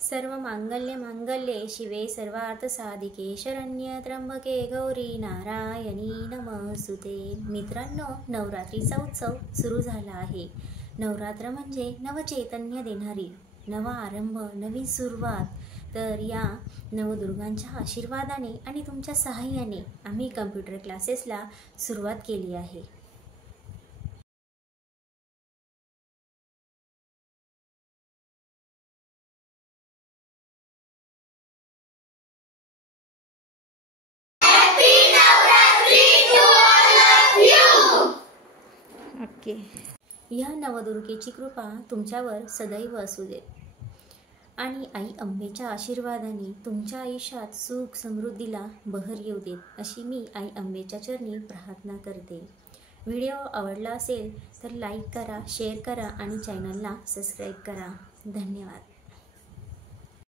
सर्व मांगल्ये मांगल्ये शिवे सर्वार्थ साधिके शरण्य त्र्यंबके गौरी नारायणी नमस्तुते। मित्रांनो, नवरात्रीचा उत्सव सुरू झाला आहे। नवरात्र म्हणजे नवचैतन्य देणारी, नवा आरंभ, नवीन सुरुवात। तर या नवदुर्गांच्या आशीर्वादाने आणि तुमच्या सहाय्याने आम्ही कम्प्युटर क्लासेसला सुरुवात केली आहे। ओके, या नवदुर्गेची कृपा तुमच्यावर सदैव असू दे आणि आई अंबेच्या आशीर्वादाने तुमच्या आयुष्यात सुख समृद्धीला बहर येऊ देत, अशी मी आई अंबेच्या चरणी प्रार्थना करते। व्हिडिओ आवडला असेल तर लाईक करा, शेअर करा आणि चॅनलला सबस्क्राईब करा। धन्यवाद।